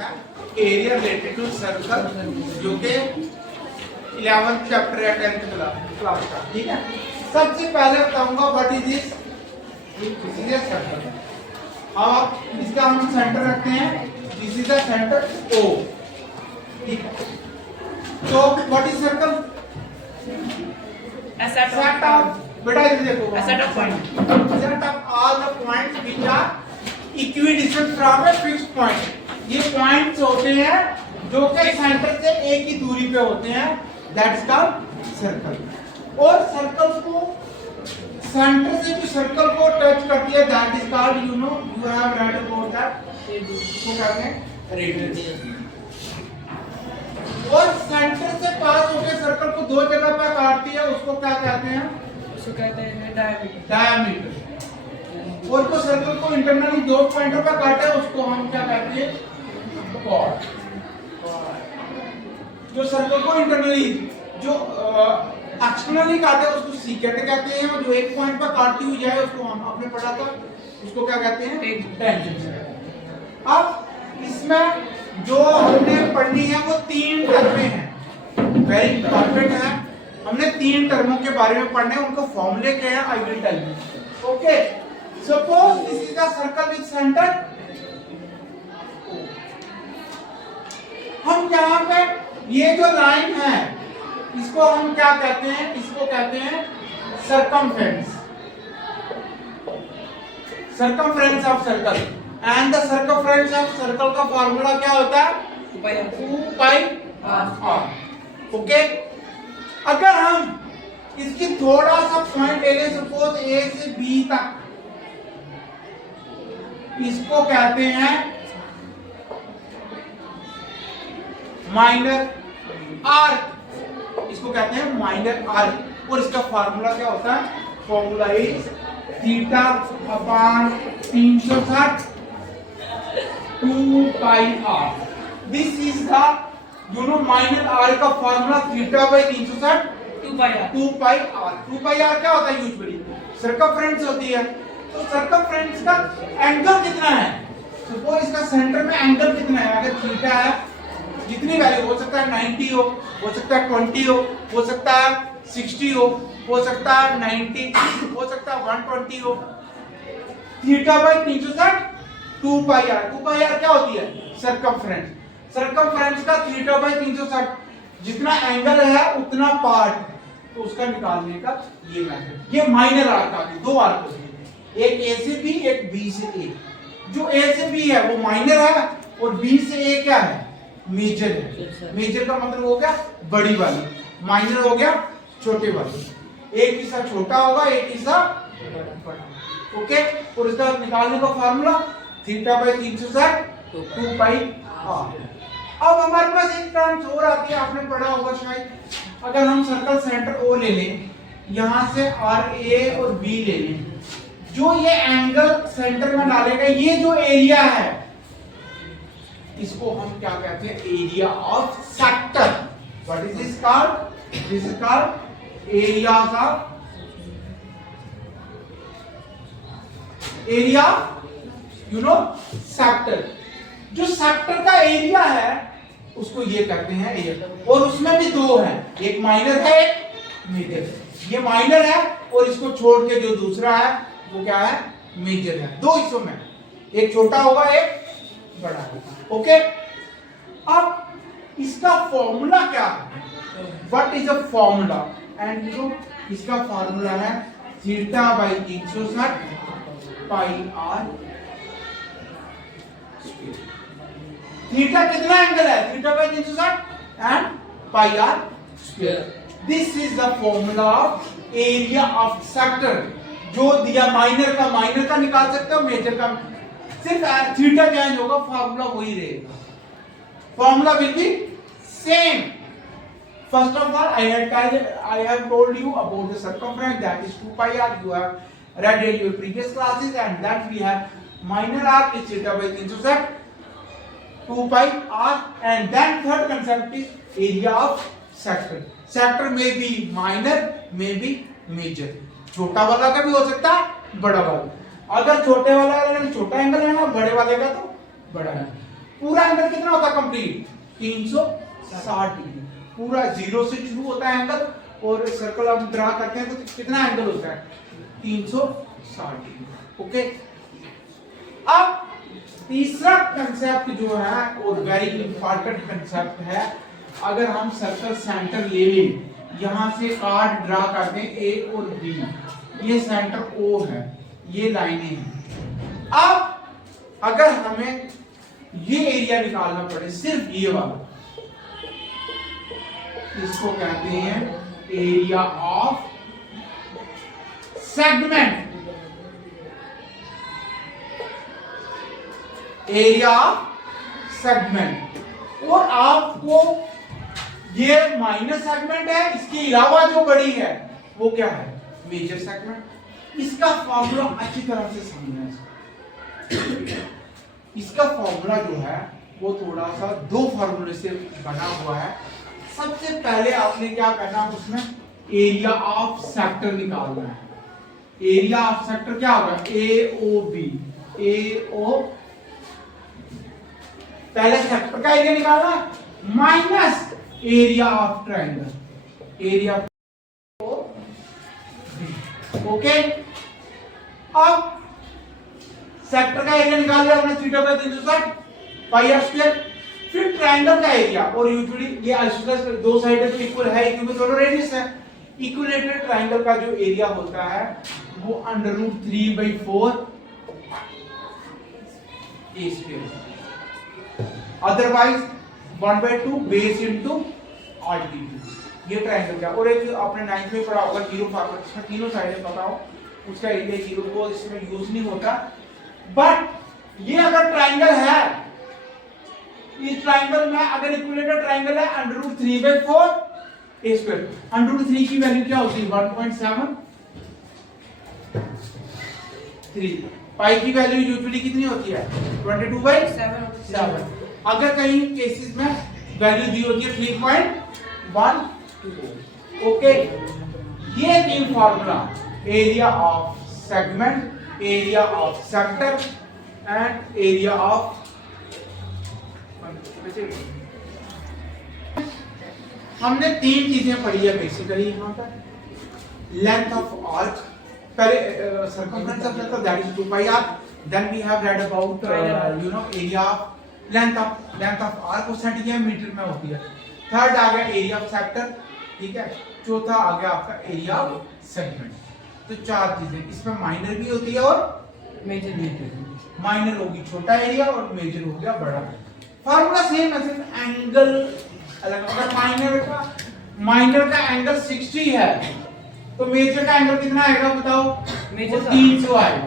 है area related to circle, जो कि 11th चैप्टर या 10th क्लास का। ठीक है, सबसे पहले बताऊंगा व्हाट इज दिस सर्कल। अब इसका हम सेंटर रखते हैं, this is the centre O। ठीक है, तो what is circle? Set of, बेटा इधर देखो, set of point, set of all the points which are equidistant from a fixed point. ये पॉइंट्स होते हैं जो कि सेंटर से एक ही दूरी पे होते हैं, दैट इज कॉल्ड सर्कल। और सर्कल को सेंटर से जो सर्कल को टच करती है, that is called, you know, you have read about that, इसको कहते हैं रेडियस। और सेंटर से पास होकर सर्कल को दो जगह पर काटती है, उसको क्या कहते हैं? उसको कहते हैं डायमीटर। और जो सर्कल को इंटरनली दो पॉइंटों पर काटे, उसको हम क्या कहते हैं? कॉर्ड। जो सर्कल को इंटरनली, जो एक्सटर्नली काटे, उसको सीकेंट कहते हैं। और जो एक पॉइंट पर काटती हुई जाए, उसको हम आपने पढ़ा था, उसको क्या कहते हैं? टेंजेंट। अब इसमें जो हमने पढ़नी है वो 3 टर्में हैं, वेरी इंपॉर्टेंट है। हमने 3 टर्मों के बारे में पढ़ने हैं, उनका फॉर्मूले क्या है, I will tell you. Okay, suppose this is the circle with centre. हम यहाँ पे ये जो लाइन है, इसको हम क्या कहते हैं? इसको कहते हैं circumference, circumference of circle. And the circumference of circle का फार्मूला क्या होता है? 2 पाई r। ओके, अगर हम इसकी थोड़ा सा पॉइंट ले लें, सपोज A से B तक, इसको कहते हैं माइनर आर्क, इसको कहते हैं माइनर आर्क। और इसका फार्मूला क्या होता है? Formula is theta upon 360 2 pi r। This is the, you know, minor r का formula theta by 360 2 pi r। 2 pi r क्या होता है? यूजुअली सर्कमफ्रेंस होती है। तो सर्कमफ्रेंस का एंगल कितना है? सपोज इसका सेंटर में एंगल कितना है? अगर थीटा है, जितनी वैल्यू हो सकता है 90 हो सकता है 20 हो सकता है 60 हो सकता है 90, हो सकता है 120 हो। Theta by 360 2 pi r। 2 pi r क्या होती है? सर्कमफ्रेंस। सर्कमफ्रेंस का थीटा बाई 360, जितना एंगल है उतना पार्ट, तो उसका निकालने का ये मेथड। ये माइनर आर्क आती है, 2 आर्क होती है, एक A से B, एक B से A। जो A से B है वो माइनर है, और B से A क्या है? मेजर है। मेजर का मतलब हो गया बड़ी वाली, माइनर हो गया छोटे वाली। एक हिस्सा छोटा होगा, एक हिस्सा बड़ा। ओके, और इसका निकालने का formula theta by 360 2 pi r। अब हमारे पास एक टर्म्स और आती है, आपने पढ़ा होगा शायद। अगर हम सर्कल सेंटर O ले लें, यहां से RA और B ले लें, जो ये एंगल सेंटर में डालेगा, ये जो एरिया है, इसको हम क्या कहते हैं? Area of sector. What is this called? This is called area of, area, you know, sector. जो सेक्टर का एरिया है उसको ये कहते हैं एरिया। और उसमें भी 2 है, एक माइनर है, एक मेजर। ये माइनर है, और इसको छोड़ के जो दूसरा है वो क्या है? मेजर है। 2 हिस्सों में, एक छोटा होगा, एक बड़ा होगा। ओके, अब इसका फॉर्मूला क्या है? What is a formula? And you know, इसका फॉर्मूला है theta by 360 pi r। Theta कितना एंगल है? Theta by 360 and pi r square. This is the formula of area of sector. जो दिया माइनर का निकाल सकते हो, मेजर का सिर्फ थीटा चेंज होगा, फार्मूला वही रहेगा। Formula will be same. First of all, I have told you about the circumference, that is 2 pi r. You have read in your previous classes, and that we have minor arc is theta by 360 2 pi r. And then third concept is area of sector. Sector may be minor, may be major. छोटा वाला का भी हो सकता है, बड़ा वाला। अगर छोटे वाला, अगर छोटा एंगल है ना, बड़े वाले का तो बड़ा है। पूरा एंगल कितना होता है कंप्लीट 360 डिग्री। पूरा 0 से शुरू होता है एंगल और सर्कल हम ड्रा करते हैं तो कितना एंगल होता है 360 डिग्री। ओके, अब तीसरा कंसेप्ट जो है और वेरी इंपॉर्टेंट कंसेप्ट है, अगर हम सर्कल सेंटर ले लें, यहां से कार्ड ड्रा कर दें ए और बी, ये सेंटर ओ है, ये लाइनें हैं। अब अगर हमें ये एरिया निकालना पड़े, सिर्फ ये वाला, इसको कहते हैं area of segment, area of segment. और आपको ये माइनर सेगमेंट है, इसके अलावा जो बड़ी है वो क्या है मेजर सेगमेंट। इसका फॉर्मूला अच्छी तरह से समझना है। इसका फॉर्मूला जो है वो थोड़ा सा दो फॉर्मूले से बना हुआ है। सबसे पहले आपने क्या करना है, उसमें एरिया ऑफ सेक्टर निकालना है। एरिया ऑफ सेक्टर क्या होगा ए ओ बी, ए ओ, पहले सेक्टर का एरिया निकालना minus area of triangle, area O B. Okay, अब सेक्टर का एरिया निकाल लिया हमने theta by 360 pi R square. फिर ट्रायंगल का एरिया, और यूजुअली ये आइसोसेलेस दो साइडें तो इक्वल है क्योंकि दोनों रेडियस है। इक्विलेटरल ट्रायंगल का जो एरिया होता है वो √3/4 A square, otherwise 1/2 base into altitude. ये ट्रायंगल का, और एक आपने 9th में पढ़ा होगा जीरो फॉर्मूला, इसमें तीनों साइडें पता हो, उसका एरिया जीरो को इसमें यूज नहीं होता। बट ये अगर ट्रायंगल है, इस ट्रायंगल में अगर इक्विलेटरल ट्रायंगल है √3/4 ए स्क्वायर, √3 की वैल्यू क्या होती है 1.73, पाई की वैल्यू यूजुअली कितनी होती है 22/7। अगर कहीं केसेस में वैल्यू दी होती है 3.12। ओके, ये तीन formula, area of segment, area of sector and area of, हमने तीन चीजें पढ़ी है बेसिकली यहाँ पर। लेंथ ऑफ आर्क, पहले circumference of circle that is 2 pi R, then we have read about area of length of arc, वो centimetre में होती है। थर्ड आ गया एरिया ऑफ सेक्टर, ठीक है। चौथा आ गया आपका एरिया ऑफ सेगमेंट। तो चार चीजें, इसमें माइनर भी होती है और मेजर भी होती है। माइनर होगी छोटा एरिया और मेजर हो गया बड़ा। फार्मूला सेम है, सिर्फ एंगल अलग। अगर माइनर का एंगल 60 है तो मेजर का एंगल कितना आएगा बताओ? मेजर 300 आएगा।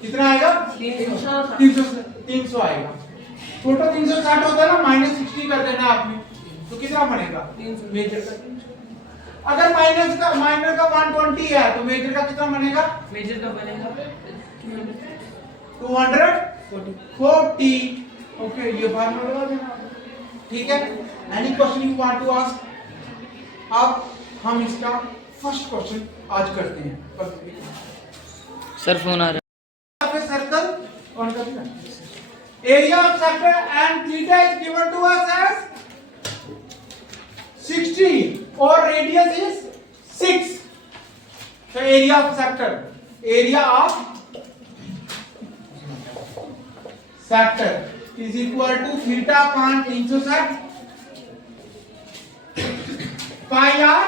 कितना आएगा? 300 आएगा। छोटा 360 होता है ना, -60 कर देना आपने, तो कितना बनेगा? मेजर का 300। अगर माइनर का 120 है तो मेजर का कितना बनेगा? मेजर का बनेगा 240। ओके, ये फार्मूला लगा देना, ठीक है। Any question you want to ask? अब हम इसका फर्स्ट क्वेश्चन आज करते हैं। सर फोन आ रहा है। सर्कल कौन सा है? Area of circle and theta is given to us as 60 और रेडियस इज 6। तो area of circle, area of sector is equal to theta upon 360 pi r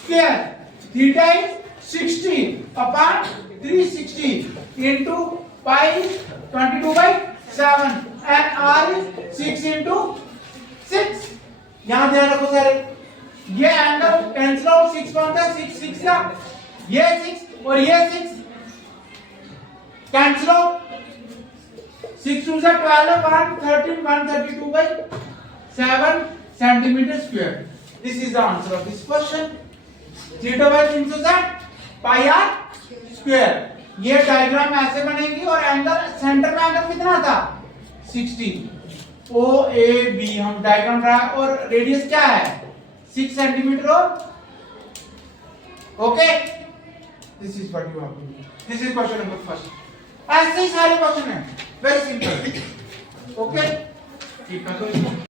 square. Theta is 60 upon 360 into pi 22/7 and r is 6 into 6. यहां ध्यान रखो सारे, ये angle cancel out, 6 बनता है 6 का, ये 6 और ये 6 cancel out, 6 2 12 113 132/7 centimeter square. This is the answer of this question. Theta by 360 pi r square. ये डायग्राम ऐसे बनेगी और एंगल सेंटर में एंगल कितना था 60। ओ ए बी हम डायग्राम रहा, और रेडियस क्या है 6 सेंटीमीटर। और okay, this is what you have to do. This is question number first. ऐसे ही सारे क्वेश्चन है, वेरी सिंपल। ओके ठीक है तो